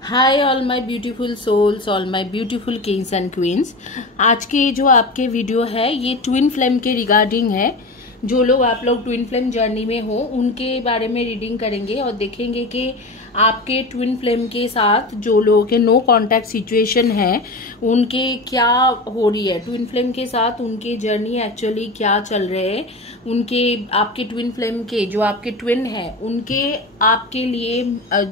Hi all my beautiful souls, all my beautiful kings and queens. आज के जो आपके वीडियो है ये ट्विन फ्लेम के रिगार्डिंग है। जो लोग आप लोग ट्विन फ्लेम जर्नी में हो उनके बारे में रीडिंग करेंगे और देखेंगे कि आपके ट्विन फ्लेम के साथ जो लोगों के नो कांटेक्ट सिचुएशन है उनके क्या हो रही है, ट्विन फ्लेम के साथ उनके जर्नी एक्चुअली क्या चल रहे हैं, उनके आपके ट्विन फ्लेम के जो आपके ट्विन है उनके आपके लिए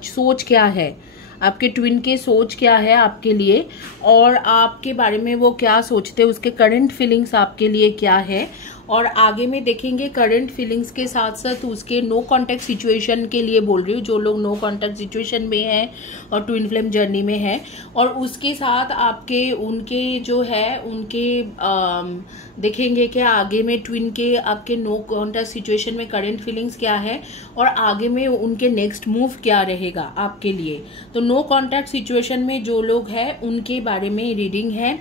सोच क्या है, आपके ट्विन के सोच क्या है आपके लिए और आपके बारे में वो क्या सोचते हैं, उसके करंट फीलिंग्स आपके लिए क्या है। और आगे में देखेंगे करंट फीलिंग्स के साथ साथ उसके नो कांटेक्ट सिचुएशन के लिए बोल रही हूँ, जो लोग नो कांटेक्ट सिचुएशन में हैं और ट्विन फ्लेम जर्नी में है, और उसके साथ आपके उनके जो है उनके देखेंगे कि आगे में ट्विन के आपके नो कांटेक्ट सिचुएशन में करंट फीलिंग्स क्या है और आगे में उनके नेक्स्ट मूव क्या रहेगा आपके लिए। तो नो कांटेक्ट सिचुएशन में जो लोग हैं उनके बारे में रीडिंग है।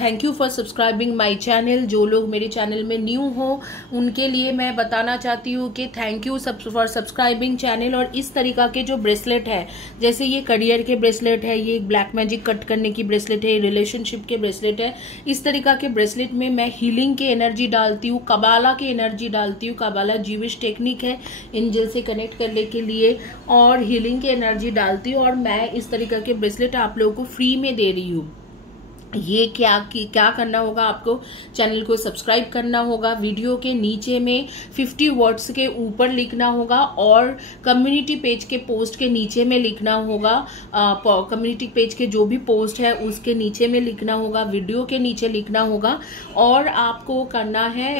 Thank you for subscribing my channel. जो लोग मेरे चैनल में न्यू हो उनके लिए मैं बताना चाहती हूँ कि thank you for subscribing channel. और इस तरीका के जो ब्रेसलेट है, जैसे ये करियर के ब्रेसलेट है, ये ब्लैक मैजिक कट करने की ब्रेसलेट है, रिलेशनशिप के ब्रेसलेट है, इस तरीका के ब्रेसलेट में मैं हीलिंग की एनर्जी डालती हूँ, कबाला की एनर्जी डालती हूँ। कबाला जीविश टेक्निक है एंजल से कनेक्ट करने के लिए और हीलिंग की एनर्जी डालती हूँ। और मैं इस तरीका के ब्रेसलेट आप लोगों को फ्री में दे रही हूँ। ये क्या करना होगा, आपको चैनल को सब्सक्राइब करना होगा, वीडियो के नीचे में 50 वर्ड्स के ऊपर लिखना होगा और कम्युनिटी पेज के पोस्ट के नीचे में लिखना होगा। कम्युनिटी पेज के जो भी पोस्ट है उसके नीचे में लिखना होगा, वीडियो के नीचे लिखना होगा और आपको करना है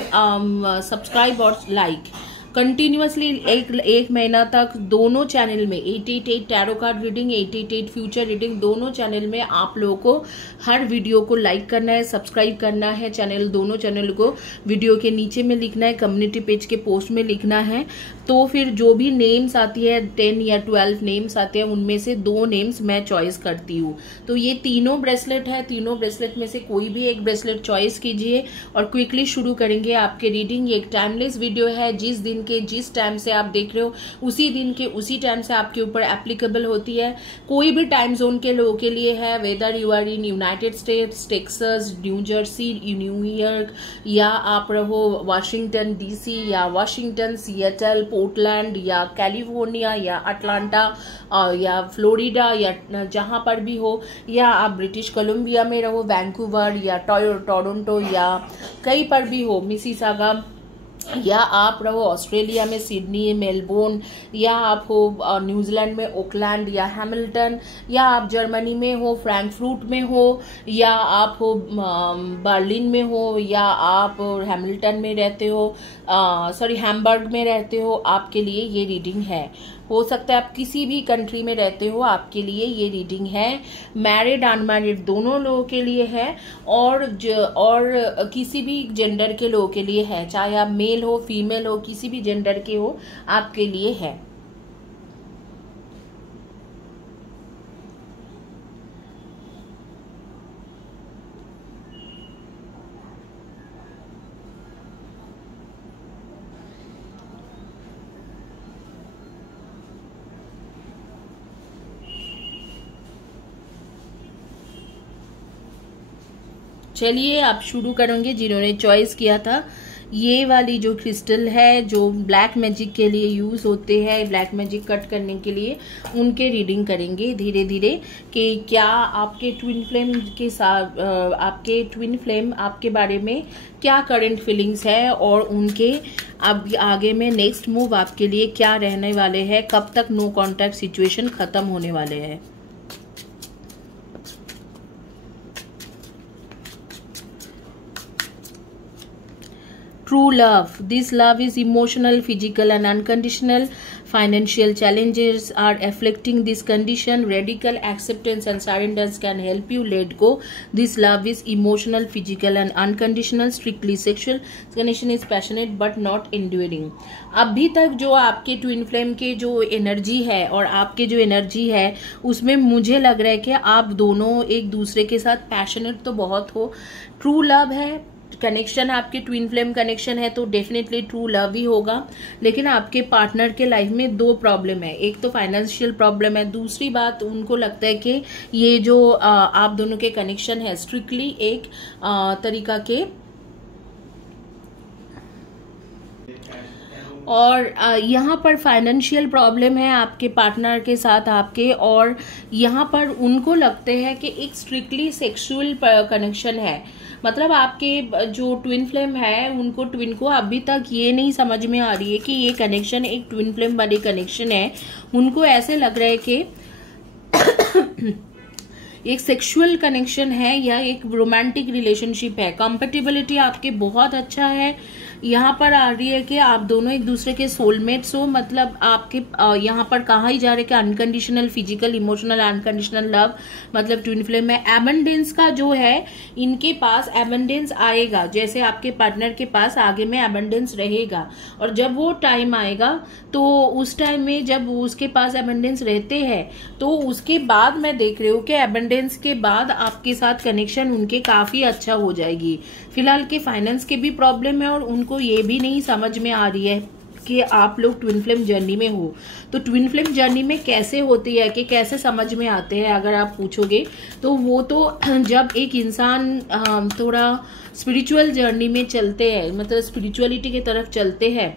सब्सक्राइब और लाइक कंटिन्यूअसली एक महीना तक दोनों चैनल में 888 tarot card reading, 888 future reading, दोनों चैनल में आप लोगों को हर वीडियो को लाइक करना है, सब्सक्राइब करना है, दोनों चैनल को वीडियो के नीचे में लिखना है, कम्युनिटी पेज के पोस्ट में लिखना है। तो फिर जो भी नेम्स आती है 10 या 12 नेम्स आते हैं उनमें से 2 नेम्स मैं चॉइस करती हूँ। तो ये तीनों ब्रेसलेट है, तीनों ब्रेसलेट में से कोई भी एक ब्रेसलेट चॉइस कीजिए और क्विकली शुरू करेंगे आपके रीडिंग। ये एक टाइमलेस वीडियो है, जिस दिन के जिस टाइम से आप देख रहे हो उसी दिन के उसी टाइम से आपके ऊपर एप्लीकेबल होती है। कोई भी टाइम जोन के लोगों के लिए है, whether you are in United States, Texas, New Jersey, New York, या आप रहो वाशिंगटन डीसी या वाशिंगटन, सिएटल, पोर्टलैंड या कैलिफोर्निया या अटलांटा या फ्लोरिडा या जहां पर भी हो, या आप ब्रिटिश कोलंबिया में रहो, वैंकूवर या टोरंटो या कहीं पर भी हो, मिसिसागा, या आप रहो ऑस्ट्रेलिया में सिडनी, मेलबोर्न, या आप हो न्यूजीलैंड में ओकलैंड या हैमिल्टन, या आप जर्मनी में हो फ्रैंकफर्ट में हो, या आप हो बर्लिन में हो, या आप हैमिल्टन में रहते हो, हैम्बर्ग में रहते हो, आपके लिए ये रीडिंग है। हो सकता है आप किसी भी कंट्री में रहते हो, आपके लिए ये रीडिंग है। मैरिड अनमैरिड दोनों लोगों के लिए है और किसी भी जेंडर के लोगों के लिए है, चाहे आप मेल हो फीमेल हो किसी भी जेंडर के हो आपके लिए है। चलिए आप शुरू करेंगे। जिन्होंने चॉइस किया था ये वाली जो क्रिस्टल है जो ब्लैक मैजिक के लिए यूज होते हैं, ब्लैक मैजिक कट करने के लिए, उनके रीडिंग करेंगे धीरे धीरे कि क्या आपके ट्विन फ्लेम के साथ आपके ट्विन फ्लेम आपके बारे में क्या करंट फीलिंग्स है और उनके अब आगे में नेक्स्ट मूव आपके लिए क्या रहने वाले हैं, कब तक नो कॉन्टैक्ट सिचुएशन खत्म होने वाले हैं। True love. This love is emotional, physical and unconditional. Financial challenges are afflicting this condition. Radical acceptance and surrenders can help you let go. This love is emotional, physical and unconditional. Strictly sexual. This connection is passionate but not enduring. अभी तक जो आपके twin flame के जो energy है और आपके जो एनर्जी है उसमें मुझे लग रहा है कि आप दोनों एक दूसरे के साथ पैशनेट तो बहुत हो, ट्रू लव है, कनेक्शन आपके ट्विन फ्लेम कनेक्शन है तो डेफिनेटली ट्रू लव ही होगा। लेकिन आपके पार्टनर के लाइफ में दो प्रॉब्लम है, एक तो फाइनेंशियल प्रॉब्लम है, दूसरी बात उनको लगता है कि ये जो आप दोनों के कनेक्शन है स्ट्रिक्टली एक तरीका के, और यहाँ पर फाइनेंशियल प्रॉब्लम है आपके पार्टनर के साथ आपके, और यहाँ पर उनको लगते हैं कि एक स्ट्रिक्टली सेक्सुअल कनेक्शन है। मतलब आपके जो ट्विन फ्लेम है उनको ट्विन को अभी तक ये नहीं समझ में आ रही है कि ये कनेक्शन एक ट्विन फ्लेम वाली कनेक्शन है। उनको ऐसे लग रहा है कि एक सेक्सुअल कनेक्शन है या एक रोमांटिक रिलेशनशिप है। कंपेटिबिलिटी आपके बहुत अच्छा है, यहाँ पर आ रही है कि आप दोनों एक दूसरे के सोलमेट्स हो। मतलब आपके यहाँ पर कहा ही जा रहा है कि unconditional physical emotional unconditional love, मतलब ट्विन फ्लेम में एबंडेंस का जो है इनके पास एबंडेंस आएगा, जैसे आपके पार्टनर के पास आगे में एबंडेंस रहेगा। और जब वो टाइम आएगा तो उस टाइम में जब उसके पास एबंडेंस रहते हैं तो उसके बाद मैं देख रही हूँ कि एबंडेंस के बाद आपके साथ कनेक्शन उनके काफी अच्छा हो जाएगी। फिलहाल के फाइनेंस के भी प्रॉब्लम है और उनको ये भी नहीं समझ में आ रही है कि आप लोग ट्विन फ्लेम जर्नी में हो। तो ट्विन फ्लेम जर्नी में कैसे होती है कि कैसे समझ में आते हैं अगर आप पूछोगे तो वो तो जब एक इंसान थोड़ा स्पिरिचुअल जर्नी में चलते हैं, मतलब स्पिरिचुअलिटी की तरफ चलते हैं,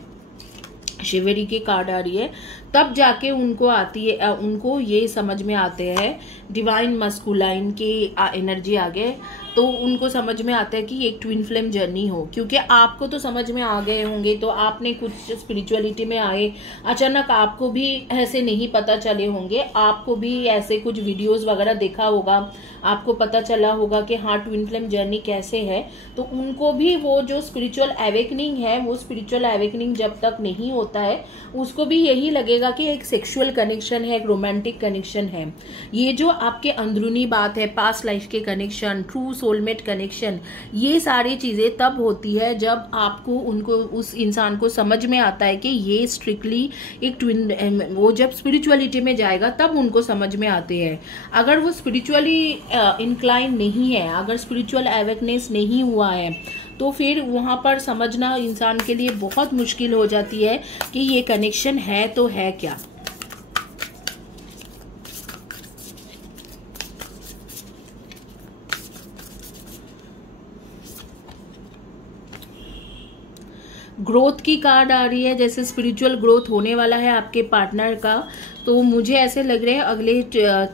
शिवरी की कार्ड आ रही है, तब जाके उनको आती है, उनको ये समझ में आते हैं डिवाइन मस्कुलाइन की एनर्जी आ गए, तो उनको समझ में आता है कि एक ट्विन फ्लेम जर्नी हो। क्योंकि आपको तो समझ में आ गए होंगे, तो आपने कुछ स्पिरिचुअलिटी में आए, अचानक आपको भी ऐसे नहीं पता चले होंगे, आपको भी ऐसे कुछ वीडियोस वगैरह देखा होगा, आपको पता चला होगा कि हाँ ट्विन फ्लेम जर्नी कैसे है। तो उनको भी वो जो स्पिरिचुअल एवेकनिंग है, वो स्पिरिचुअल एवेकनिंग जब तक नहीं होता है उसको भी यही लगेगा कि एक सेक्सुअल कनेक्शन है, एक रोमांटिक कनेक्शन है। ये जो आपके अंदरूनी बात है, पास्ट लाइफ के कनेक्शन, ट्रू सोलमेट कनेक्शन, ये सारी चीजें तब होती है जब आपको उनको उस इंसान को समझ में आता है कि ये स्ट्रिक्टली एक ट्विन, वो जब स्पिरिचुअलिटी में जाएगा तब उनको समझ में आते हैं। अगर वो स्पिरिचुअली इंक्लाइन नहीं है, अगर स्पिरिचुअल अवेकनेस नहीं हुआ है, तो फिर वहां पर समझना इंसान के लिए बहुत मुश्किल हो जाती है कि ये कनेक्शन है तो है क्या। ग्रोथ की कार्ड आ रही है, जैसे स्पिरिचुअल ग्रोथ होने वाला है आपके पार्टनर का। तो मुझे ऐसे लग रहा है अगले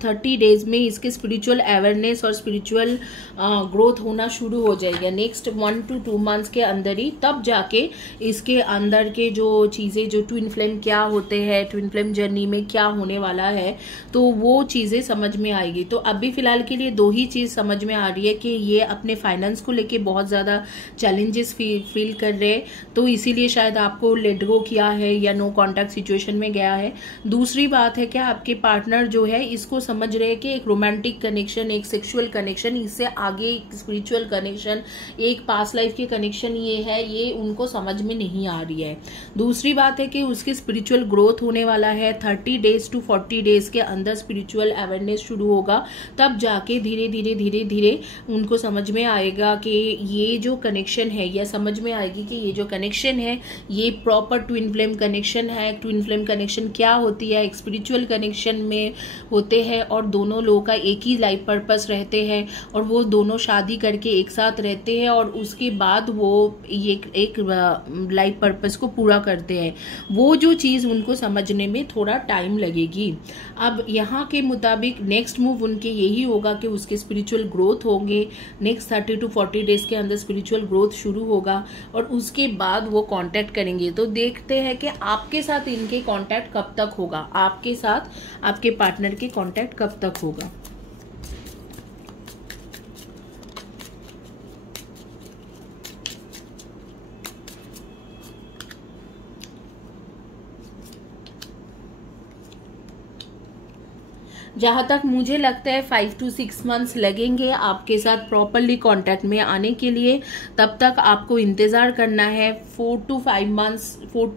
30 डेज में इसके स्पिरिचुअल अवेयरनेस और स्पिरिचुअल ग्रोथ होना शुरू हो जाएगा। नेक्स्ट 1 to 2 मंथ्स के अंदर ही, तब जाके इसके अंदर के जो चीज़ें, जो ट्विन फ्लेम क्या होते हैं, ट्विन फ्लेम जर्नी में क्या होने वाला है, तो वो चीज़ें समझ में आएगी। तो अभी फिलहाल के लिए 2 ही चीज़ समझ में आ रही है कि ये अपने फाइनेंस को लेके बहुत ज़्यादा चैलेंजेस फील कर रहे हैं, तो इसीलिए शायद आपको लेट गो किया है या नो कॉन्टैक्ट सिचुएशन में गया है। दूसरी बात है कि आपके पार्टनर जो है इसको समझ रहे हैं कि एक रोमांटिक कनेक्शन, एक सेक्सुअल कनेक्शन, इससे आगे एक स्पिरिचुअल कनेक्शन, एक पास्ट लाइफ के कनेक्शन ये है, ये उनको समझ में नहीं आ रही है। दूसरी बात है कि उसकी स्पिरिचुअल ग्रोथ होने वाला है, 30 डेज to 40 डेज के अंदर स्पिरिचुअल अवेयरनेस शुरू होगा, तब जाके धीरे धीरे धीरे धीरे उनको समझ में आएगा कि ये जो कनेक्शन है, या समझ में आएगी कि ये जो कनेक्शन है ये प्रॉपर ट्विन फ्लेम कनेक्शन है। ट्विन फ्लेम कनेक्शन क्या होती है, एक स्पिरिचुअल कनेक्शन में होते हैं और दोनों लोगों का एक ही लाइफ पर्पस रहते हैं और वो दोनों शादी करके एक साथ रहते हैं और उसके बाद वो ये एक लाइफ पर्पस को पूरा करते हैं। वो जो चीज़ उनको समझने में थोड़ा टाइम लगेगी। अब यहाँ के मुताबिक नेक्स्ट मूव उनके यही होगा कि उसके स्पिरिचुअल ग्रोथ होंगे। नेक्स्ट 30 to 40 डेज के अंदर स्पिरिचुअल ग्रोथ शुरू होगा और उसके बाद वो कांटेक्ट करेंगे। तो देखते हैं कि आपके साथ इनके कांटेक्ट कब तक होगा, आपके साथ आपके पार्टनर के कांटेक्ट कब तक होगा। जहाँ तक मुझे लगता है 5 to 6 मंथ्स लगेंगे आपके साथ प्रॉपरली कांटेक्ट में आने के लिए। तब तक आपको इंतज़ार करना है। 4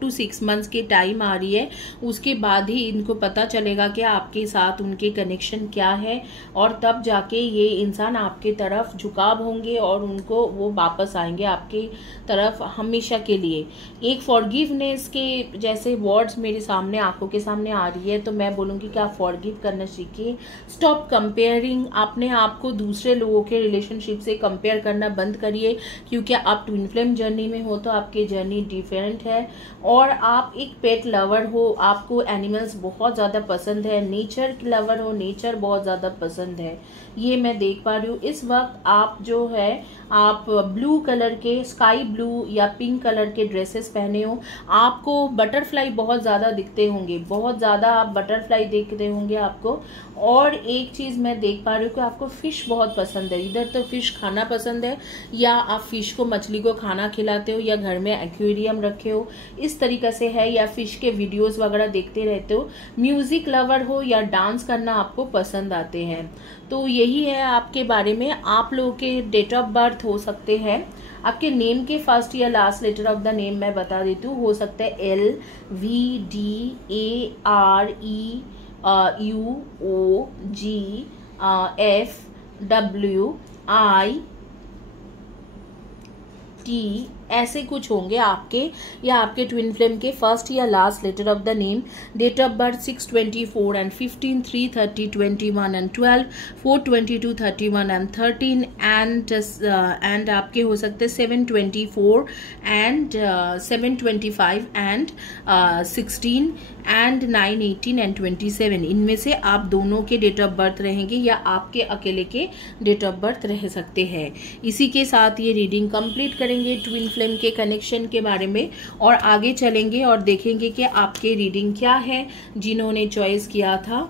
to 6 मंथ्स की टाइम आ रही है, उसके बाद ही इनको पता चलेगा कि आपके साथ उनके कनेक्शन क्या है, और तब जाके ये इंसान आपके तरफ झुकाव होंगे और उनको वो वापस आएंगे आपके तरफ हमेशा के लिए। एक फॉरगिवनेस के जैसे वर्ड्स मेरे सामने आंखों के सामने आ रही है, तो मैं बोलूँगी कि आप फॉरगिव करना सीखिए। स्टॉप कंपेयरिंग, अपने आप को दूसरे लोगों के रिलेशनशिप से कंपेयर करना बंद करिए, क्योंकि आप ट्विन फ्लेम जर्नी में हो तो आपकी जर्नी डिफरेंट है। और आप एक पेट लवर हो, आपको एनिमल्स बहुत ज़्यादा पसंद है, नेचर लवर हो, नेचर बहुत ज़्यादा पसंद है, ये मैं देख पा रही हूँ। इस वक्त आप जो है आप ब्लू कलर के, स्काई ब्लू या पिंक कलर के ड्रेसेस पहने हो, आपको बटरफ्लाई बहुत ज़्यादा दिखते होंगे, बहुत ज़्यादा आप बटरफ्लाई देखते होंगे आपको। और एक चीज़ मैं देख पा रही हूँ कि आपको फ़िश बहुत पसंद है। इधर तो फ़िश खाना पसंद है, या आप फ़िश को, मछली को खाना खिलाते हो, या घर में एक्वेरियम रखे हो, इस तरीके से है, या फ़िश के वीडियोस वगैरह देखते रहते हो। म्यूज़िक लवर हो या डांस करना आपको पसंद आते हैं। तो यही है आपके बारे में। आप लोगों के डेट ऑफ बर्थ हो सकते हैं, आपके नेम के फर्स्ट या last letter of the name मैं बता देती हूँ, हो सकता है LVDAREUOGFWIT, ऐसे कुछ होंगे आपके, या आपके ट्विन फ्लेम के फर्स्ट या last letter of the name. Date of birth 6/24 and 15, 3/30, 21 and 12, 4/22, 31 and 13, and आपके हो सकते 7/24 and 7/25 and 16 and 9/18 and 27, इनमें से आप दोनों के डेट ऑफ बर्थ रहेंगे, या आपके अकेले के डेट ऑफ बर्थ रह सकते हैं। इसी के साथ ये रीडिंग कंप्लीट करेंगे ट्विन फ्लेम के कनेक्शन के बारे में, और आगे चलेंगे और देखेंगे कि आपके रीडिंग क्या है जिन्होंने चॉइस किया था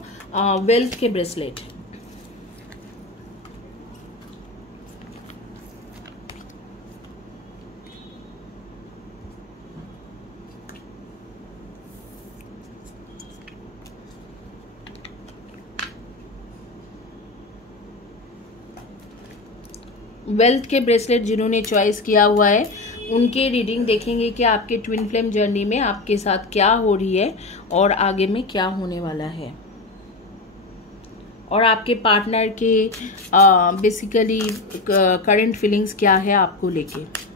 वेल्थ के ब्रेसलेट। वेल्थ के ब्रेसलेट जिन्होंने चॉइस किया हुआ है, उनके रीडिंग देखेंगे कि आपके ट्विन फ्लेम जर्नी में आपके साथ क्या हो रही है और आगे में क्या होने वाला है, और आपके पार्टनर के बेसिकली करंट फीलिंग्स क्या है आपको लेके।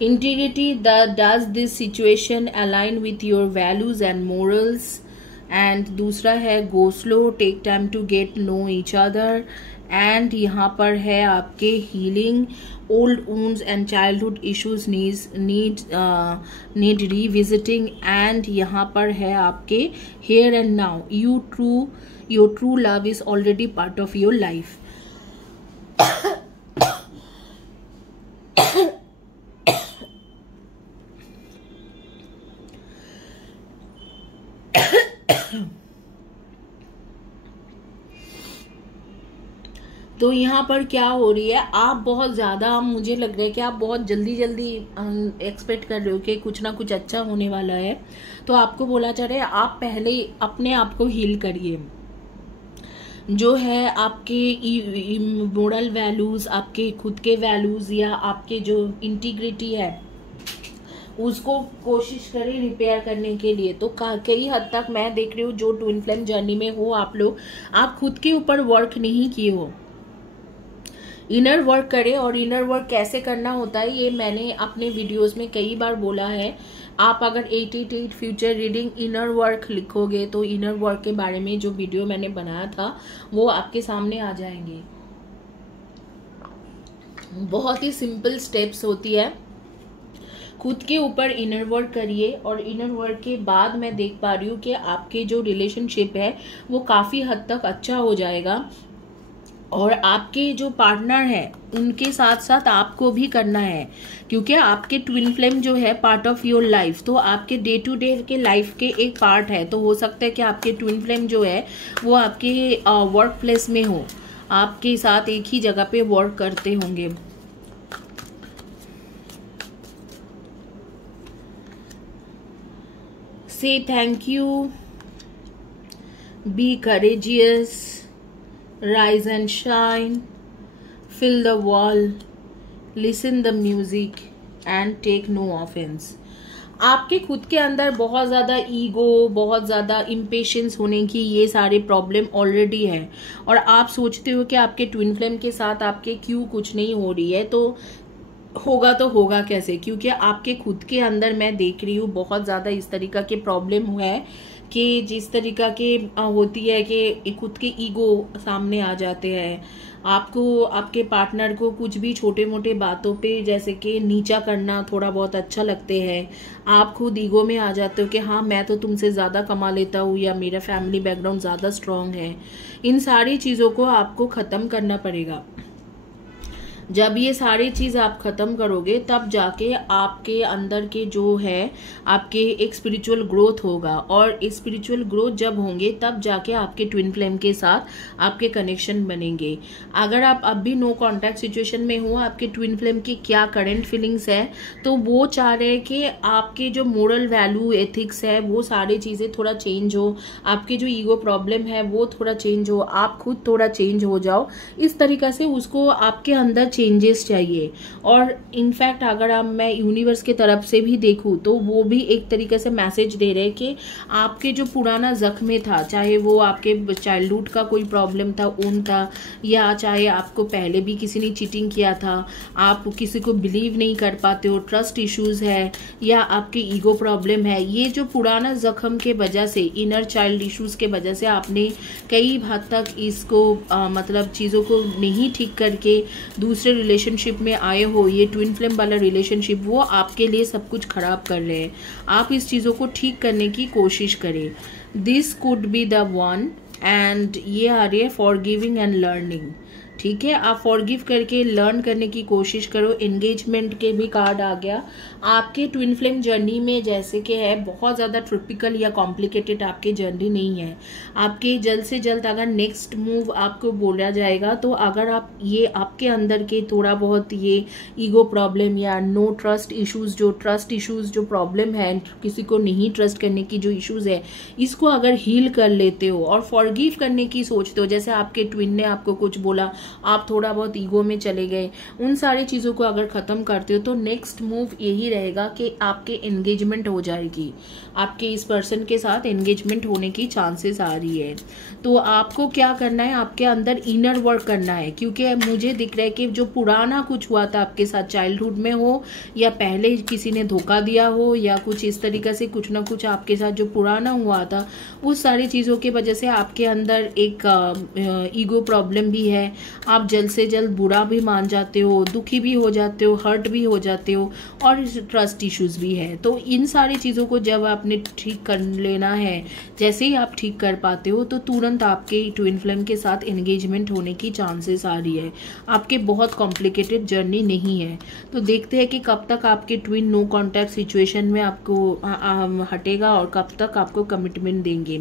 Integrity, does this situation align with your values and morals? And दूसरा है go slow, take time to get know each other. And यहाँ पर है आपके healing, old wounds and childhood issues need revisiting. And यहाँ पर है आपके here and now, your true love is already part of your life. तो यहाँ पर क्या हो रही है, आप बहुत ज़्यादा, मुझे लग रहा है कि आप बहुत जल्दी एक्सपेक्ट कर रहे हो कि कुछ ना कुछ अच्छा होने वाला है। तो आपको बोला जा रहा है आप पहले अपने आप को हील करिए। जो है आपके मोरल वैल्यूज़, आपके खुद के वैल्यूज़, या आपके जो इंटीग्रिटी है, उसको कोशिश करें रिपेयर करने के लिए। तो कई हद तक मैं देख रही हूँ जो ट्विन फ्लेम जर्नी में हो आप लोग, आप खुद के ऊपर वर्क नहीं किए हो। इनर वर्क करें, और इनर वर्क कैसे करना होता है ये मैंने अपने वीडियोस में कई बार बोला है। आप अगर 888 फ्यूचर रीडिंग इनर वर्क लिखोगे तो इनर वर्क के बारे में जो वीडियो मैंने बनाया था वो आपके सामने आ जाएंगे। बहुत ही सिंपल स्टेप्स होती है, खुद के ऊपर इनर वर्क करिए, और इनर वर्क के बाद मैं देख पा रही हूँ कि आपके जो रिलेशनशिप है वो काफ़ी हद तक अच्छा हो जाएगा। और आपके जो पार्टनर है उनके साथ साथ आपको भी करना है, क्योंकि आपके ट्विन फ्लेम जो है पार्ट ऑफ योर लाइफ, तो आपके डे टू डे के लाइफ के एक पार्ट है। तो हो सकता है कि आपके ट्विन फ्लेम जो है वो आपके वर्क प्लेस में हो, आपके साथ एक ही जगह पे वर्क करते होंगे। से thank you, be courageous, rise and shine, fill the wall, listen the music and take no offense। आपके खुद के अंदर बहुत ज़्यादा ईगो, बहुत ज़्यादा इम्पेशेंस होने की ये सारे प्रॉब्लम ऑलरेडी है, और आप सोचते हो कि आपके ट्विन फ्लेम के साथ आपके क्यों कुछ नहीं हो रही है। तो होगा कैसे, क्योंकि आपके खुद के अंदर मैं देख रही हूँ बहुत ज़्यादा इस तरीका के प्रॉब्लम है कि जिस तरीका के होती है कि खुद के ईगो सामने आ जाते हैं। आपको आपके पार्टनर को कुछ भी छोटे मोटे बातों पे जैसे कि नीचा करना थोड़ा बहुत अच्छा लगते हैं। आप खुद ईगो में आ जाते हो कि हाँ मैं तो तुमसे ज़्यादा कमा लेता हूँ, या मेरा फैमिली बैकग्राउंड ज़्यादा स्ट्रांग है। इन सारी चीज़ों को आपको ख़त्म करना पड़ेगा। जब ये सारी चीज़ आप ख़त्म करोगे तब जाके आपके अंदर के जो है आपके एक स्पिरिचुअल ग्रोथ होगा, और स्पिरिचुअल ग्रोथ जब होंगे तब जाके आपके ट्विन फ्लेम के साथ आपके कनेक्शन बनेंगे। अगर आप अब भी नो कॉन्टैक्ट सिचुएशन में हो, आपके ट्विन फ्लेम की क्या करंट फीलिंग्स है, तो वो चाह रहे हैं कि आपके जो मोरल वैल्यू एथिक्स है वो सारी चीज़ें थोड़ा चेंज हो, आपके जो ईगो प्रॉब्लम है वो थोड़ा चेंज हो, आप खुद थोड़ा चेंज हो जाओ। इस तरीक़ा से उसको आपके अंदर चेंजेस चाहिए। और इनफैक्ट अगर आप मैं यूनिवर्स के तरफ से भी देखूं तो वो भी एक तरीके से मैसेज दे रहे हैं कि आपके जो पुराना जख्म था, चाहे वो आपके चाइल्डहुड का कोई प्रॉब्लम था, ऊन था, या चाहे आपको पहले भी किसी ने चीटिंग किया था, आप किसी को बिलीव नहीं कर पाते हो, ट्रस्ट इश्यूज है, या आपके ईगो प्रॉब्लम है, ये जो पुराना जख्म के वजह से, इनर चाइल्ड इश्यूज के वजह से आपने कई हद तक इसको मतलब चीज़ों को नहीं ठीक करके दूसरे रिलेशनशिप में आए हो। ये ट्विन फ्लेम वाला रिलेशनशिप वो आपके लिए सब कुछ खराब कर रहे हैं। आप इस चीज़ों को ठीक करने की कोशिश करें। This could be the one, and ये आ रही है फॉरगिविंग एंड लर्निंग। ठीक है, आप फॉरगिव करके लर्न करने की कोशिश करो। एंगेजमेंट के भी कार्ड आ गया। आपके ट्विन फ्लेम जर्नी में जैसे कि है बहुत ज़्यादा ट्रिपिकल या कॉम्प्लिकेटेड आपकी जर्नी नहीं है। आपके जल्द से जल्द अगर नेक्स्ट मूव आपको बोला जाएगा, तो अगर आप ये आपके अंदर के थोड़ा बहुत ये ईगो प्रॉब्लम या नो ट्रस्ट इश्यूज, जो ट्रस्ट इश्यूज जो प्रॉब्लम है, किसी को नहीं ट्रस्ट करने की जो इश्यूज है, इसको अगर हील कर लेते हो और फॉरगिव करने की सोचते हो, जैसे आपके ट्विन ने आपको कुछ बोला, आप थोड़ा बहुत ईगो में चले गए, उन सारी चीज़ों को अगर ख़त्म करते हो तो नेक्स्ट मूव यही रहेगा कि आपके एंगेजमेंट हो जाएगी। आपके इस पर्सन के साथ एंगेजमेंट होने की चांसेस आ रही है। तो आपको क्या करना है, आपके अंदर इनर वर्क करना है, क्योंकि मुझे दिख रहा है कि जो पुराना कुछ हुआ था आपके साथ, चाइल्डहुड में हो या पहले किसी ने धोखा दिया हो या कुछ इस तरीके से कुछ ना कुछ आपके साथ जो पुराना हुआ था, उस सारी चीज़ों की वजह से आपके अंदर एक ईगो प्रॉब्लम भी है। आप जल्द से जल्द बुरा भी मान जाते हो, दुखी भी हो जाते हो, हर्ट भी हो जाते हो, और ट्रस्ट इश्यूज भी है। तो इन सारी चीज़ों को जब आपने ठीक कर लेना है, जैसे ही आप ठीक कर पाते हो तो तुरंत आपके ट्विन फ्लेम के साथ एंगेजमेंट होने की चांसेस आ रही है। आपके बहुत कॉम्प्लिकेटेड जर्नी नहीं है। तो देखते हैं कि कब तक आपके ट्विन नो कॉन्टैक्ट सिचुएशन में आपको हटेगा और कब तक आपको कमिटमेंट देंगे।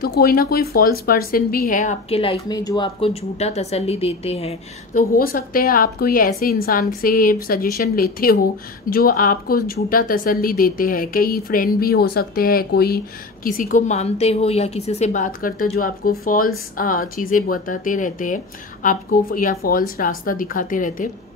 तो कोई ना कोई फॉल्स पर्सन भी है आपके लाइफ में जो आपको झूठा तसल्ली देते हैं। तो हो सकता है आप कोई ऐसे इंसान से सजेशन लेते हो जो आपको झूठा तसल्ली देते हैं। कई फ्रेंड भी हो सकते हैं, कोई किसी को मानते हो या किसी से बात करते हो जो आपको फॉल्स चीज़ें बताते रहते हैं आपको, या फॉल्स रास्ता दिखाते रहते हैं।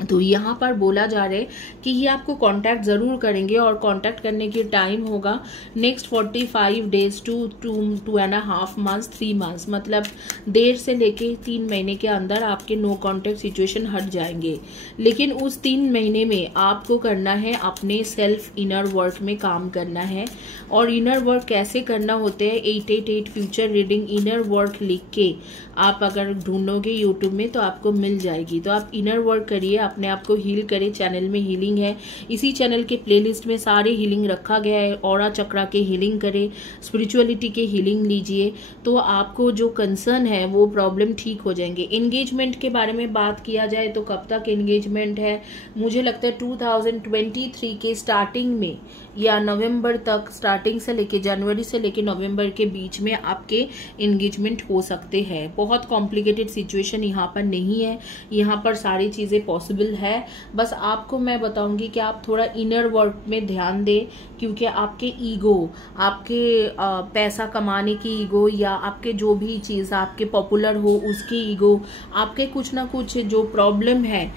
तो यहाँ पर बोला जा रहा है कि ये आपको कांटेक्ट ज़रूर करेंगे, और कांटेक्ट करने की टाइम होगा next 45 days to 2.5 months, 3 months, मतलब 1.5 से लेके 3 महीने के अंदर आपके नो कांटेक्ट सिचुएशन हट जाएंगे। लेकिन उस 3 महीने में आपको करना है अपने सेल्फ इनर वर्क में काम करना है। और इनर वर्क कैसे करना होते हैं, 888 फ्यूचर रीडिंग इनर वर्क लिख के आप अगर ढूंढोगे यूट्यूब में तो आपको मिल जाएगी। तो आप इनर वर्क करिए, अपने आप को हील करे। चैनल में हीलिंग है, इसी चैनल के प्लेलिस्ट में सारे हीलिंग रखा गया है। ऑरा चक्रा के हीलिंग करे, स्पिरिचुअलिटी के हीलिंग लीजिए, तो आपको जो कंसर्न है वो प्रॉब्लम ठीक हो जाएंगे। एंगेजमेंट के बारे में बात किया जाए तो कब तक एंगेजमेंट है, मुझे लगता है 2023 के स्टार्टिंग में या नवंबर तक, स्टार्टिंग से लेके जनवरी से लेके नवंबर के बीच में आपके एंगेजमेंट हो सकते हैं। बहुत कॉम्प्लिकेटेड सिचुएशन यहाँ पर नहीं है, यहाँ पर सारी चीज़ें पॉसिबल है। बस आपको मैं बताऊंगी कि आप थोड़ा इनर वर्क में ध्यान दें, क्योंकि आपके ईगो, आपके पैसा कमाने की ईगो, या आपके जो भी चीज़ आपके पॉपुलर हो उसकी ईगो, आपके कुछ ना कुछ जो प्रॉब्लम है,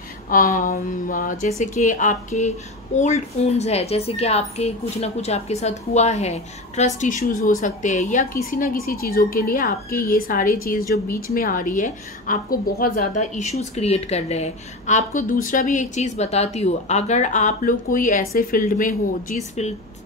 जैसे कि आपके ओल्ड वुंड्स है, जैसे कि आपके कुछ ना कुछ आपके साथ हुआ है, ट्रस्ट इश्यूज हो सकते हैं, या किसी ना किसी चीज़ों के लिए आपके ये सारे चीज़ जो बीच में आ रही है आपको बहुत ज़्यादा इश्यूज क्रिएट कर रहे हैं। आपको दूसरा भी एक चीज़ बताती हूँ, अगर आप लोग कोई ऐसे फील्ड में हो जिस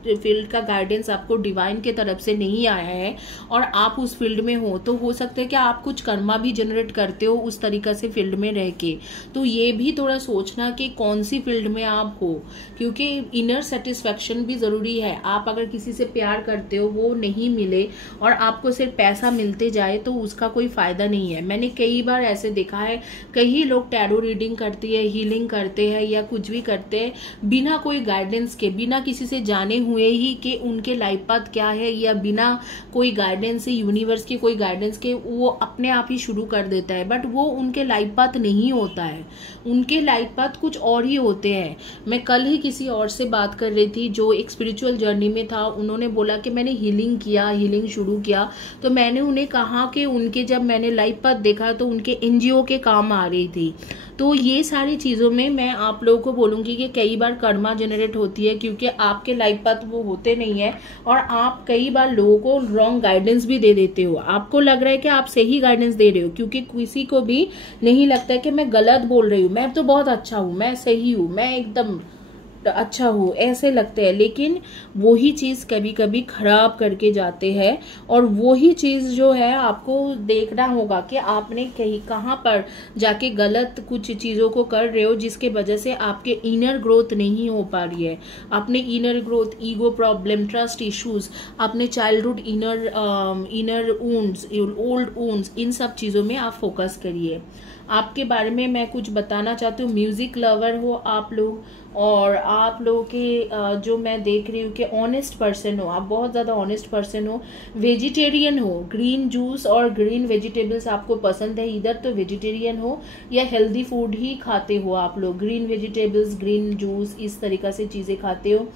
फील्ड का गाइडेंस आपको डिवाइन के तरफ से नहीं आया है और आप उस फील्ड में हो, तो हो सकता है कि आप कुछ कर्मा भी जनरेट करते हो उस तरीका से फील्ड में रह के। तो ये भी थोड़ा सोचना कि कौन सी फील्ड में आप हो, क्योंकि इनर सेटिस्फेक्शन भी जरूरी है। आप अगर किसी से प्यार करते हो, वो नहीं मिले और आपको सिर्फ पैसा मिलते जाए, तो उसका कोई फायदा नहीं है। मैंने कई बार ऐसे देखा है, कई लोग टैरो रीडिंग करती है, हीलिंग करते हैं या कुछ भी करते हैं बिना कोई गाइडेंस के, बिना किसी से जाने हुए ही कि उनके लाइफ पाथ क्या है, या बिना कोई गाइडेंस से, यूनिवर्स के कोई गाइडेंस के वो अपने आप ही शुरू कर देता है। बट वो उनके लाइफ पाथ नहीं होता है, उनके लाइफ पाथ कुछ और ही होते हैं। मैं कल ही किसी और से बात कर रही थी जो एक स्पिरिचुअल जर्नी में था, उन्होंने बोला कि मैंने हीलिंग किया, हीलिंग शुरू किया, तो मैंने उन्हें कहा कि उनके जब मैंने लाइफ पाथ देखा तो उनके एनजीओ के काम आ रही थी। तो ये सारी चीज़ों में मैं आप लोगों को बोलूँगी कि कई बार कर्मा जनरेट होती है, क्योंकि आपके लाइफ पाथ वो होते नहीं है और आप कई बार लोगों को रॉन्ग गाइडेंस भी दे देते हो। आपको लग रहा है कि आप सही गाइडेंस दे रहे हो, क्योंकि किसी को भी नहीं लगता है कि मैं गलत बोल रही हूँ, मैं तो बहुत अच्छा हूँ, मैं सही हूँ, मैं एकदम अच्छा हूँ, ऐसे लगते हैं। लेकिन वही चीज़ कभी कभी खराब करके जाते हैं, और वही चीज़ जो है आपको देखना होगा कि आपने कहीं कहाँ पर जाके गलत कुछ चीज़ों को कर रहे हो, जिसके वजह से आपके इनर ग्रोथ नहीं हो पा रही है। अपने inner growth, ego problem, trust issues, अपने childhood inner wounds, old wounds, इन सब चीज़ों में आप फोकस करिए। आपके बारे में मैं कुछ बताना चाहती हूँ, म्यूजिक लवर हो आप लोग, और आप लोगों के जो मैं देख रही हूँ कि ऑनेस्ट पर्सन हो, आप बहुत ज़्यादा ऑनेस्ट पर्सन हो, वेजिटेरियन हो, ग्रीन जूस और ग्रीन वेजिटेबल्स आपको पसंद है, इधर तो वेजिटेरियन हो या हेल्दी फूड ही खाते हो आप लोग, ग्रीन वेजिटेबल्स, ग्रीन जूस, इस तरीका से चीज़ें खाते हो।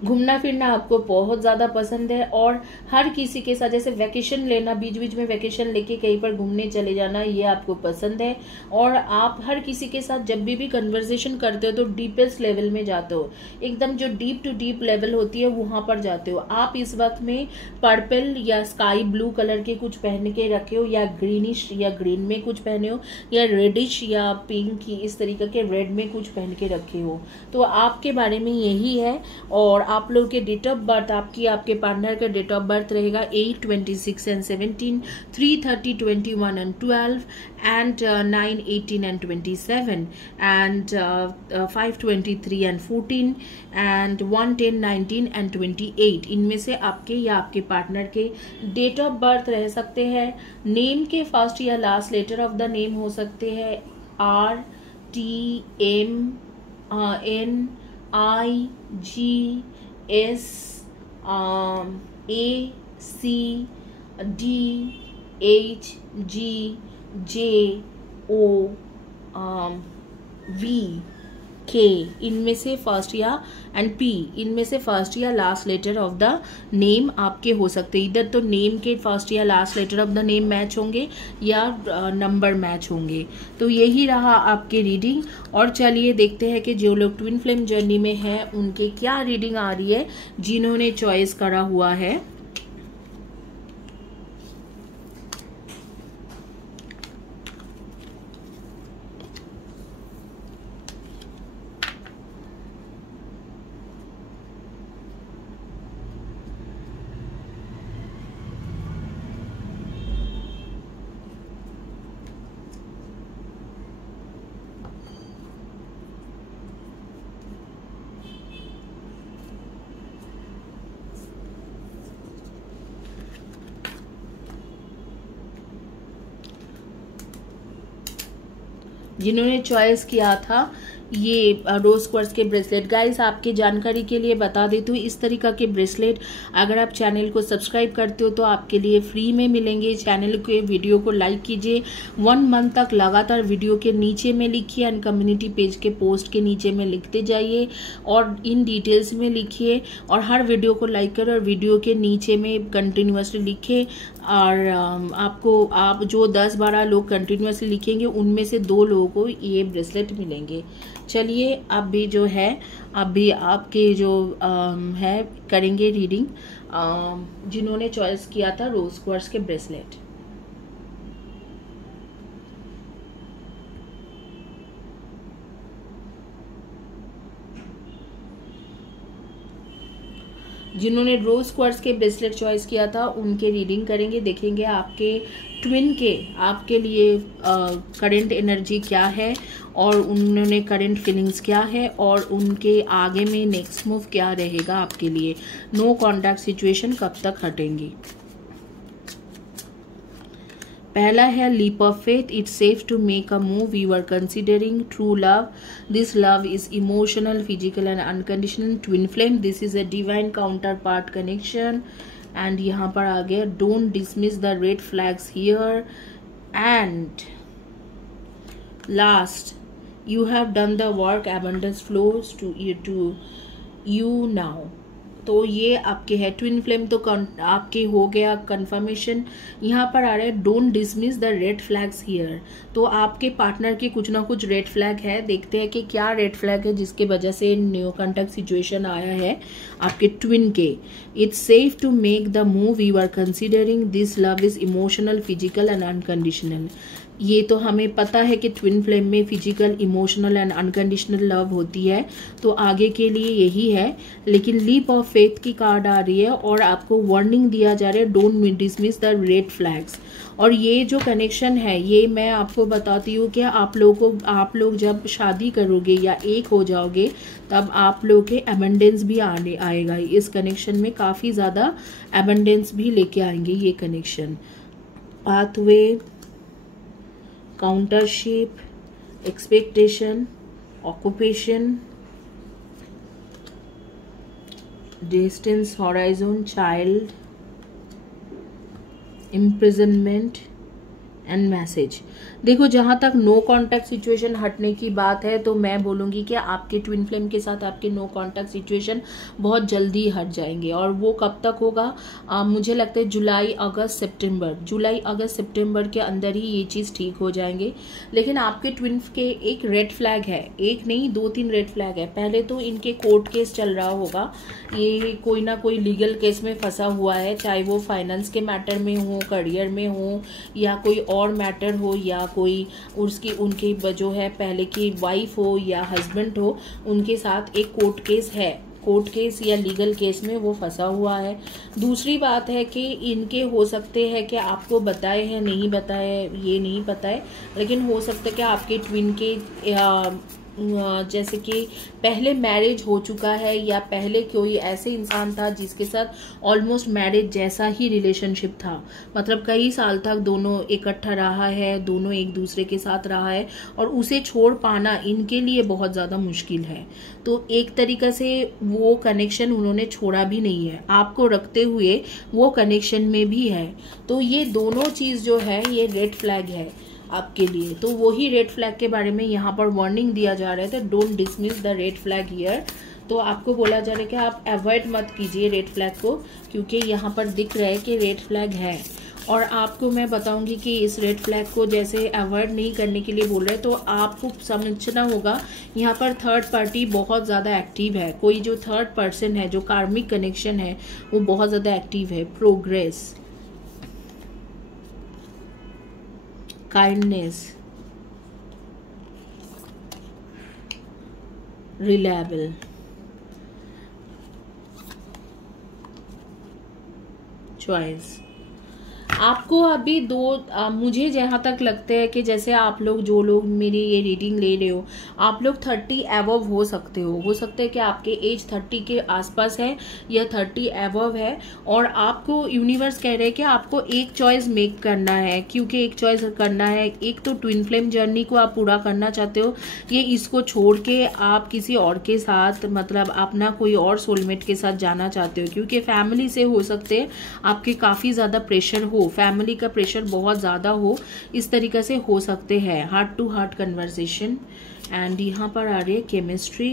घूमना फिरना आपको बहुत ज़्यादा पसंद है, और हर किसी के साथ जैसे वैकेशन लेना, बीच बीच में वैकेशन लेके कहीं पर घूमने चले जाना, ये आपको पसंद है। और आप हर किसी के साथ जब भी कन्वर्सेशन करते हो तो डीपेस्ट लेवल में जाते हो, एकदम जो डीप टू डीप लेवल होती है वहाँ पर जाते हो। आप इस वक्त में पर्पल या स्काई ब्लू कलर के कुछ पहन के रखे हो, या ग्रीनिश या ग्रीन में कुछ पहने हो, या रेडिश या पिंक, इस तरीके के रेड में कुछ पहन के रखे हो, तो आपके बारे में यही है। और आप लोग के डेट ऑफ बर्थ, आपके पार्टनर का डेट ऑफ बर्थ रहेगा 8, 26 and 17, 3, 30, 21 and 12, and 9, 18 and 27, and 5, 23 and 14, and 1, 10, 19 and 28। इनमें से आपके या आपके पार्टनर के डेट ऑफ बर्थ रह सकते हैं। नेम के फर्स्ट या last letter of the name हो सकते हैं R, T, M, N, I, G, S, A, C, D, H, G, J, O, V, K, इनमें से फर्स्ट या एंड P, इनमें से फर्स्ट या last letter of the name आपके हो सकते हैं। इधर तो नेम के फर्स्ट या last letter of the name match होंगे या नंबर मैच होंगे। तो यही रहा आपके रीडिंग। और चलिए देखते हैं कि जो लोग ट्विन फ्लेम जर्नी में हैं उनके क्या रीडिंग आ रही है, जिन्होंने चॉइस करा हुआ है। जिन्होंने चॉइस किया था ये रोज क्वार्ट्ज के ब्रेसलेट। गाइस आपके जानकारी के लिए बता देती हूँ, इस तरीका के ब्रेसलेट अगर आप चैनल को सब्सक्राइब करते हो तो आपके लिए फ्री में मिलेंगे। चैनल के वीडियो को लाइक कीजिए, 1 मंथ तक लगातार वीडियो के नीचे में लिखिए एंड कम्युनिटी पेज के पोस्ट के नीचे में लिखते जाइए और इन डिटेल्स में लिखिए और हर वीडियो को लाइक करें और वीडियो के नीचे में कंटिन्यूसली लिखें। और आप जो 10-12 लोग कंटिन्यूसली लिखेंगे उनमें से 2 लोगों को ये ब्रेसलेट मिलेंगे। चलिए अब भी जो है अभी आपके जो है करेंगे रीडिंग जिन्होंने चॉइस किया था रोज क्वार्ट्ज के ब्रेसलेट। जिन्होंने रोज क्वार्ट्ज के ब्रेसलेट चॉइस किया था उनके रीडिंग करेंगे, देखेंगे आपके ट्विन के आपके लिए करंट एनर्जी क्या है और उन्होंने करंट फीलिंग्स क्या है और उनके आगे में नेक्स्ट मूव क्या रहेगा आपके लिए। नो कॉन्टैक्ट सिचुएशन कब तक हटेंगी। पहला है leap of faith. It's safe to make a move you are considering true love. This love is emotional, physical and unconditional. Twin flame, this is a divine counterpart connection. And यहाँ पर आ गया don't dismiss the red flags here. And last, you have done the work, abundance flows to you now। तो ये आपके है twin flame, तो आपके हो गया कंफर्मेशन। यहाँ पर आ रहा है don't dismiss the red flags here. तो आपके पार्टनर के कुछ ना कुछ रेड फ्लैग है, देखते हैं कि क्या रेड फ्लैग है जिसके वजह से न्यू कॉन्टैक्ट सिचुएशन आया है आपके ट्विन के। It's safe to make the move you are considering. This love is emotional, physical and unconditional. ये तो हमें पता है कि ट्विन फ्लेम में physical, emotional and unconditional love होती है, तो आगे के लिए यही है। लेकिन लीप ऑफ फेथ की कार्ड आ रही है और आपको वार्निंग दिया जा रहा है don't dismiss the red flags. और ये जो कनेक्शन है ये मैं आपको बताती हूँ कि आप लोग जब शादी करोगे या एक हो जाओगे तब आप लोग के एबंडेंस भी आने आएगा। इस कनेक्शन में काफ़ी ज़्यादा एबंडेंस भी लेके आएंगे ये कनेक्शन। पाथवे, काउंटरशिप, expectation, occupation, distance, horizon, child, imprisonment and message. देखो जहाँ तक नो कॉन्टैक्ट सिचुएशन हटने की बात है तो मैं बोलूँगी कि आपके ट्विन फ्लेम के साथ आपके नो कॉन्टैक्ट सिचुएशन बहुत जल्दी हट जाएंगे। और वो कब तक होगा, मुझे लगता है जुलाई अगस्त सितंबर के अंदर ही ये चीज़ ठीक हो जाएंगे। लेकिन आपके ट्विन के एक रेड फ्लैग है, एक नहीं 2-3 रेड फ्लैग है। पहले तो इनके कोर्ट केस चल रहा होगा, ये कोई ना कोई लीगल केस में फंसा हुआ है, चाहे वो फाइनेंस के मैटर में हो, करियर में हो या कोई और मैटर हो या कोई उनकी जो है पहले की वाइफ हो या हस्बैंड हो, उनके साथ एक कोर्ट केस या लीगल केस में वो फंसा हुआ है। दूसरी बात है कि इनके हो सकते हैं कि आपको बताए हैं नहीं बताए ये नहीं पता है, लेकिन हो सकता है कि आपके ट्विन के जैसे कि पहले मैरिज हो चुका है या पहले कोई ऐसे इंसान था जिसके साथ ऑलमोस्ट मैरिज जैसा ही रिलेशनशिप था, मतलब कई साल तक दोनों इकट्ठा रहा है, दोनों एक दूसरे के साथ रहा है और उसे छोड़ पाना इनके लिए बहुत ज़्यादा मुश्किल है। तो एक तरीक़े से वो कनेक्शन उन्होंने छोड़ा भी नहीं है, आपको रखते हुए वो कनेक्शन में भी है। तो ये दोनों चीज़ जो है ये रेड फ्लैग है आपके लिए। तो वही रेड फ्लैग के बारे में यहाँ पर वार्निंग दिया जा रहा है, तो don't dismiss the red flag here. तो आपको बोला जा रहा है कि आप अवॉइड मत कीजिए रेड फ्लैग को, क्योंकि यहाँ पर दिख रहा है कि रेड फ्लैग है। और आपको मैं बताऊंगी कि इस रेड फ्लैग को जैसे अवॉइड नहीं करने के लिए बोल रहे हैं, तो आपको समझना होगा यहाँ पर थर्ड पार्टी बहुत ज़्यादा एक्टिव है। कोई जो थर्ड पर्सन है, जो कार्मिक कनेक्शन है, वो बहुत ज़्यादा एक्टिव है। Progress, kindness, reliable, choice। आपको अभी मुझे जहाँ तक लगता है कि जैसे आप लोग जो लोग मेरी ये रीडिंग ले रहे हो, आप लोग 30 एबव हो सकते हो सकता है कि आपके एज 30 के आसपास है या 30 एबव है, और आपको यूनिवर्स कह रहे हैं कि आपको एक चॉइस मेक करना है। क्योंकि एक चॉइस करना है, एक तो ट्विन फ्लेम जर्नी को आप पूरा करना चाहते हो, ये इसको छोड़ के आप किसी और के साथ मतलब अपना कोई और सोलमेट के साथ जाना चाहते हो, क्योंकि फैमिली से हो सकते हैं आपके काफ़ी ज़्यादा प्रेशर हो, फैमिली का प्रेशर बहुत ज़्यादा हो, इस तरीके से हो सकते हैं heart to heart conversation. And यहाँ पर आ रही है केमिस्ट्री,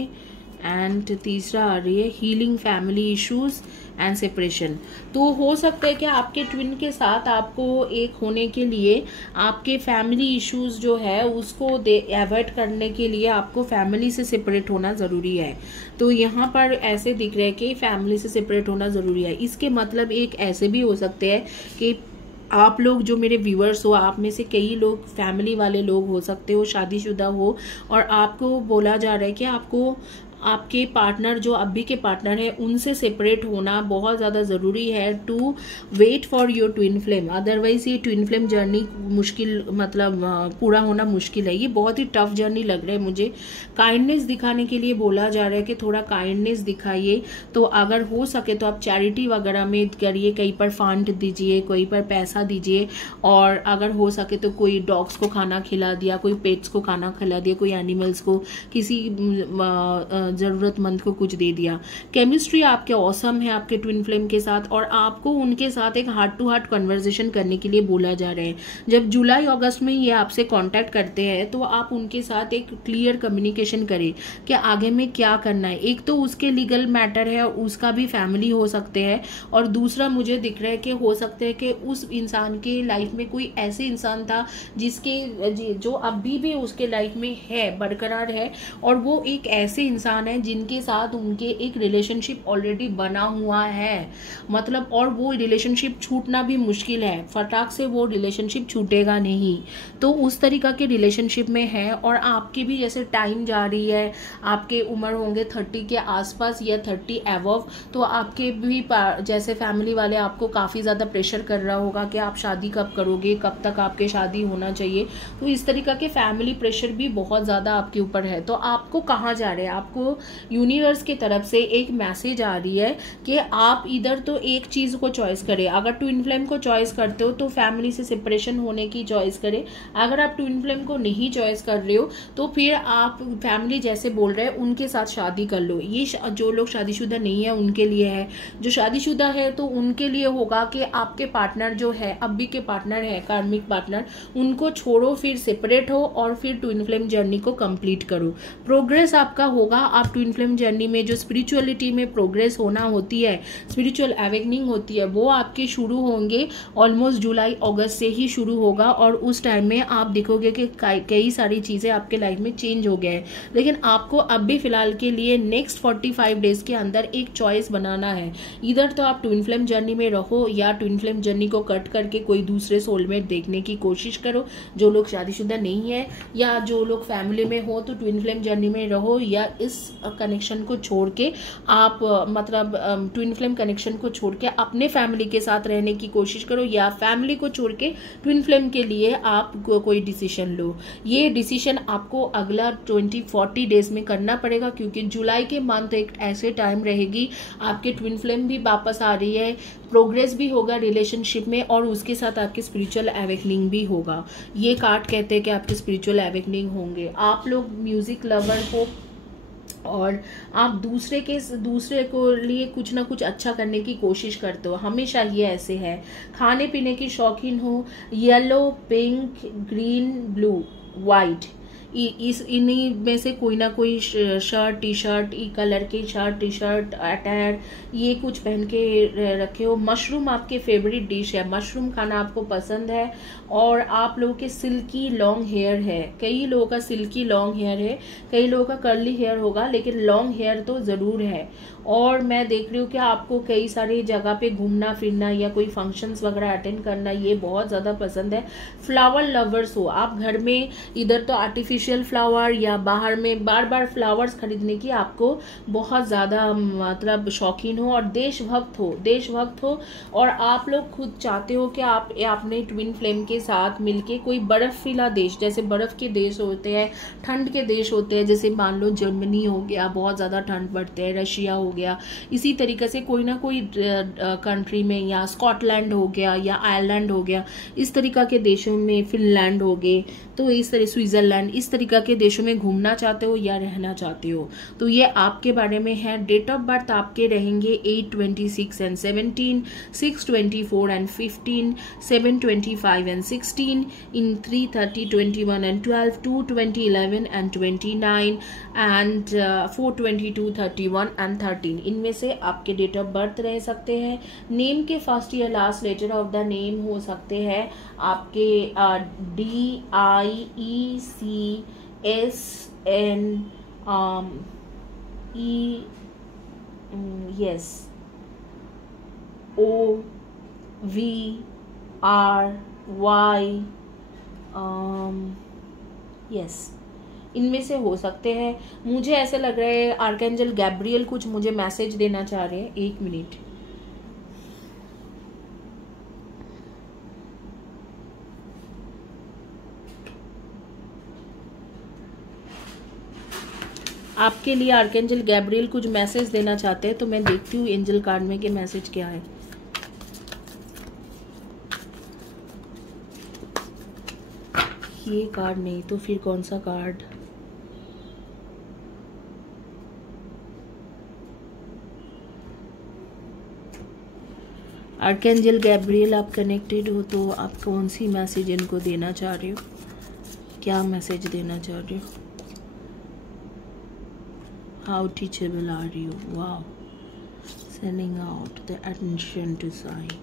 एंड तीसरा आ रही है healing family issues and separation. तो हो सकता है कि आपके ट्विन के साथ आपको एक होने के लिए आपके फैमिली इश्यूज जो है उसको अवॉइड करने के लिए आपको फैमिली से सेपरेट होना ज़रूरी है। तो यहाँ पर ऐसे दिख रहा है कि फैमिली से सेपरेट होना ज़रूरी है। इसके मतलब एक ऐसे भी हो सकते हैं कि आप लोग जो मेरे व्यूअर्स हो, आप में से कई लोग फैमिली वाले लोग हो सकते हो, शादीशुदा हो, और आपको बोला जा रहा है कि आपको आपके पार्टनर जो अभी के पार्टनर है उनसे सेपरेट होना बहुत ज़्यादा ज़रूरी है to wait for your twin flame. Otherwise ये ट्विन फ्लेम जर्नी मुश्किल मतलब पूरा होना मुश्किल है। ये बहुत ही टफ जर्नी लग रहा है मुझे। काइंडनेस दिखाने के लिए बोला जा रहा है कि थोड़ा काइंडनेस दिखाइए। तो अगर हो सके तो आप चैरिटी वगैरह में करिए, कहीं पर फंड दीजिए, कहीं पर पैसा दीजिए, और अगर हो सके तो कोई डॉग्स को खाना खिला दिया, कोई पेट्स को खाना खिला दिया, कोई एनिमल्स को, किसी जरूरतमंद को कुछ दे दिया। केमिस्ट्री आपके ऑसम है आपके ट्विन फ्लेम के साथ, और आपको उनके साथ एक हार्ट टू हार्ट कन्वर्सेशन करने के लिए बोला जा रहा है। जब जुलाई अगस्त में ये आपसे कांटेक्ट करते हैं तो आप उनके साथ एक क्लियर कम्युनिकेशन करें कि आगे में क्या करना है। एक तो उसके लीगल मैटर है, उसका भी फैमिली हो सकते हैं, और दूसरा मुझे दिख रहा है कि हो सकता है कि उस इंसान के लाइफ में कोई ऐसे इंसान था जिसके जो अभी भी उसके लाइफ में है, बरकरार है, और वो एक ऐसे इंसान है जिनके साथ उनके एक रिलेशनशिप ऑलरेडी बना हुआ है, मतलब, और वो रिलेशनशिप छूटना भी मुश्किल है, फटाक से वो रिलेशनशिप छूटेगा नहीं। तो उस तरीका के रिलेशनशिप में है, और आपकी भी जैसे टाइम जा रही है, आपके उम्र होंगे 30 के आसपास या 30 एबव, तो आपके भी जैसे फैमिली वाले आपको काफ़ी ज़्यादा प्रेशर कर रहा होगा कि आप शादी कब करोगे, कब तक आपके शादी होना चाहिए। तो इस तरीका के फैमिली प्रेशर भी बहुत ज़्यादा आपके ऊपर है। तो आपको कहाँ जा रहे हैं, आपको यूनिवर्स की तरफ से एक मैसेज आ रही है कि आप इधर तो एक चीज को चॉइस करें। अगर ट्विन फ्लेम को चॉइस करते हो तो फैमिली से सेपरेशन होने की चॉइस करें। अगर आप ट्विन फ्लेम को नहीं चॉइस कर रहे हो तो फिर आप फैमिली जैसे बोल रहे हैं उनके साथ शादी कर लो। ये जो लोग शादीशुदा नहीं है उनके लिए है। जो शादीशुदा है तो उनके लिए होगा कि आपके पार्टनर जो है, अभी के पार्टनर है, कार्मिक पार्टनर, उनको छोड़ो, फिर सेपरेट हो और फिर ट्विन फ्लेम जर्नी को कंप्लीट करो। प्रोग्रेस आपका होगा। आप ट्विन फ्लेम जर्नी में जो स्पिरिचुअलिटी में प्रोग्रेस होना होती है, स्पिरिचुअल अवेकनिंग होती है, वो आपके शुरू होंगे ऑलमोस्ट जुलाई अगस्त से ही शुरू होगा। और उस टाइम में आप देखोगे कि कई सारी चीज़ें आपके लाइफ में चेंज हो गए हैं। लेकिन आपको अब भी फिलहाल के लिए नेक्स्ट 45 डेज के अंदर एक चॉइस बनाना है। इधर तो आप ट्विन फ्लेम जर्नी में रहो या ट्विन फ्लेम जर्नी को कट करके कोई दूसरे सोलमेट देखने की कोशिश करो। जो लोग शादीशुदा नहीं है या जो लोग फैमिली में हो तो ट्विन फ्लेम जर्नी में रहो, या इस कनेक्शन को छोड़ के आप मतलब ट्विन फ्लेम कनेक्शन को छोड़ के अपने फैमिली के साथ रहने की कोशिश करो, या फैमिली को छोड़ के ट्विन फ्लेम के लिए आप कोई डिसीजन लो। ये डिसीजन आपको अगला 20-40 डेज में करना पड़ेगा, क्योंकि जुलाई के मंथ एक ऐसे टाइम रहेगी आपके ट्विन फ्लेम भी वापस आ रही है, प्रोग्रेस भी होगा रिलेशनशिप में, और उसके साथ आपकी स्पिरिचुअल अवेकनिंग भी होगा। ये कार्ड कहते हैं कि आपके स्पिरिचुअल अवेकनिंग होंगे। आप लोग म्यूजिक लवर हो और आप दूसरे को लिए कुछ ना कुछ अच्छा करने की कोशिश करते हो, हमेशा ये ऐसे है। खाने पीने की शौकीन हो, yellow, pink, green, blue, white, इन्हीं में से कोई ना कोई शर्ट, टी शर्ट, ई कलर की शर्ट, टी शर्ट, अटायर, ये कुछ पहन के रखे हो। मशरूम आपके फेवरेट डिश है, मशरूम खाना आपको पसंद है, और आप लोगों के सिल्की लॉन्ग हेयर है। कई लोगों का सिल्की लॉन्ग हेयर है, कई लोगों का कर्ली हेयर होगा, लेकिन लॉन्ग हेयर तो ज़रूर है। और मैं देख रही हूँ कि आपको कई सारी जगह पे घूमना फिरना या कोई फंक्शंस वगैरह अटेंड करना ये बहुत ज़्यादा पसंद है। फ्लावर लवर्स हो आप, घर में इधर तो आर्टिफिशियल आर्टिफिशियल फ्लावर या बाहर में बार बार फ्लावर्स खरीदने की आपको बहुत ज़्यादा मतलब शौकीन हो और देशभक्त हो और आप लोग खुद चाहते हो कि आप अपने ट्विन फ्लेम के साथ मिलके कोई बर्फीला देश, जैसे बर्फ के देश होते हैं, ठंड के देश होते हैं, जैसे मान लो जर्मनी हो गया, बहुत ज़्यादा ठंड पड़ते हैं, रशिया हो गया, इसी तरीके से कोई ना कोई कंट्री में, या स्कॉटलैंड हो गया या आयरलैंड हो गया, इस तरीका के देशों में, फिनलैंड हो गए, तो इस तरह स्विट्जरलैंड, इस तरीका के देशों में घूमना चाहते हो या रहना चाहते हो तो ये आपके बारे में है। डेट ऑफ बर्थ आपके रहेंगे 8/26 and 17, 6/24 and 15, 7/25 and 16, in 3/30, 21 and 12, 2/20, 11 and 29 and 4/22, 31 and 13। इनमें से आपके डेट ऑफ बर्थ रह सकते हैं। नेम के फर्स्ट या last letter of the name हो सकते हैं आपके DIECSN yes OVRY yes, इनमें से हो सकते हैं। मुझे ऐसे लग रहा है आर्कएंजल गैब्रियल कुछ मुझे मैसेज देना चाह रहे हैं। 1 मिनट। आपके लिए आर्कएंजल गैब्रियल कुछ मैसेज देना चाहते हैं, तो मैं देखती हूँ एंजल कार्ड में कि मैसेज क्या है। ये कार्ड नहीं तो फिर कौन सा कार्ड? आर्कएंजल गैब्रियल आप कनेक्टेड हो तो आप कौन सी मैसेज इनको देना चाह रहे हो? क्या मैसेज देना चाह रहे हो? How teachable are you? Wow. Sending out the attention to sign.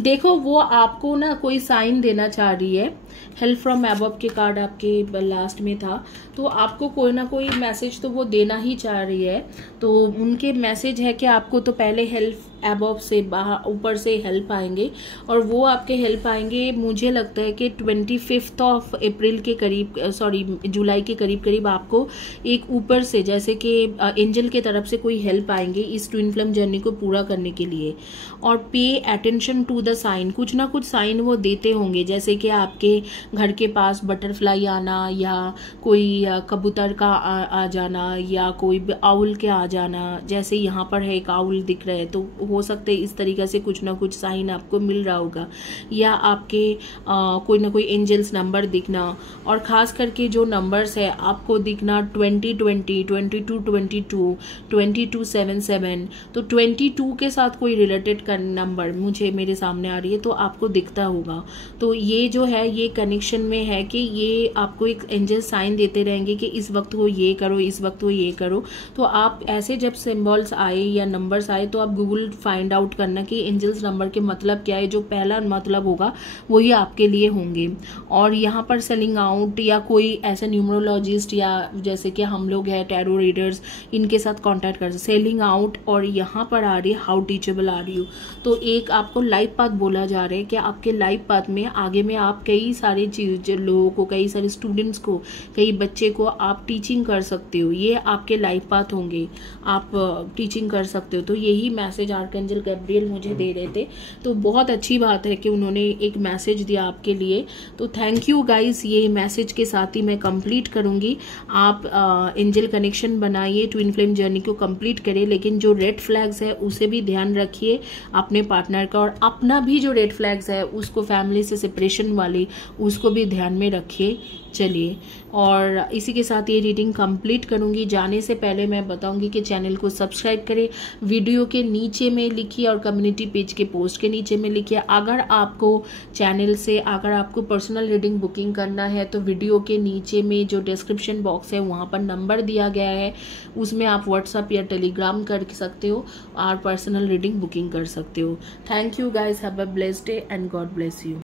देखो वो आपको ना कोई साइन देना चाह रही है। हेल्प फ्रॉम अबव के कार्ड आपके लास्ट में था, तो आपको कोई ना कोई मैसेज तो वो देना ही चाह रही है। तो उनके मैसेज है कि आपको तो पहले हेल्प अबव से बाहर ऊपर से हेल्प आएंगे और वो आपके हेल्प आएंगे। मुझे लगता है कि 25 ऑफ अप्रैल के करीब, सॉरी जुलाई के करीब करीब आपको एक ऊपर से जैसे कि एंजल के तरफ से कोई हेल्प आएंगे इस ट्विन फ्लेम जर्नी को पूरा करने के लिए। और pay attention to the sign, कुछ ना कुछ साइन वो देते होंगे, जैसे कि आपके घर के पास बटरफ्लाई आना या कोई कबूतर का आ जाना या कोई आउल के आ जाना। जैसे यहाँ पर है एक आउल दिख रहा है, तो हो सकते इस तरीके से कुछ ना कुछ साइन आपको मिल रहा होगा, या आपके कोई ना कोई एंजल्स नंबर दिखना। और खास करके जो नंबर्स है आपको दिखना 2020, 2222, 2277, तो 22 के साथ कोई रिलेटेड का नंबर मुझे मेरे सामने आ रही है, तो आपको दिखता होगा। तो ये जो है ये कनेक्शन में है कि ये आपको एक एंजल साइन देते रहेंगे कि इस वक्त वो ये करो, इस वक्त वो ये करो। तो आप ऐसे जब सिंबल्स आए या नंबर्स आए तो आप गूगल फाइंड आउट करना कि एंजल्स नंबर के मतलब क्या है। जो पहला मतलब होगा वही आपके लिए होंगे। और यहाँ पर सेलिंग आउट या कोई ऐसा न्यूमरोलॉजिस्ट या जैसे कि हम लोग हैं टैरो रीडर्स, इनके साथ कांटेक्ट कर सेलिंग आउट। और यहाँ पर आ रही है हाउ टीचेबल आर यू, तो एक आपको लाइफ पाथ बोला जा रहा है कि आपके लाइफ पाथ में आगे में आप कई सारे चीज लोगों को, कई सारे स्टूडेंट्स को, कई बच्चे को आप टीचिंग कर सकते हो। ये आपके लाइफ पाथ होंगे, आप टीचिंग कर सकते हो। तो यही मैसेज आर्कएंजल गैब्रियल मुझे दे रहे थे, तो बहुत अच्छी बात है कि उन्होंने एक मैसेज दिया आपके लिए। तो थैंक यू गाइस, ये मैसेज के साथ ही मैं कंप्लीट करूंगी। आप एंजल कनेक्शन बनाइए, ट्विन फ्लेम जर्नी को कंप्लीट करें, लेकिन जो रेड फ्लैग्स है उसे भी ध्यान रखिए अपने पार्टनर का, और अपना भी जो रेड फ्लैग्स है उसको फैमिली से सेपरेशन वाली उसको भी ध्यान में रखिए। चलिए, और इसी के साथ ये रीडिंग कंप्लीट करूंगी। जाने से पहले मैं बताऊंगी कि चैनल को सब्सक्राइब करें, वीडियो के नीचे में लिखिए और कम्युनिटी पेज के पोस्ट के नीचे में लिखिए। अगर आपको चैनल से अगर आपको पर्सनल रीडिंग बुकिंग करना है तो वीडियो के नीचे में जो डिस्क्रिप्शन बॉक्स है वहाँ पर नंबर दिया गया है, उसमें आप व्हाट्सअप या टेलीग्राम कर सकते हो और पर्सनल रीडिंग बुकिंग कर सकते हो। Thank you guys, have a blessed day and God bless you.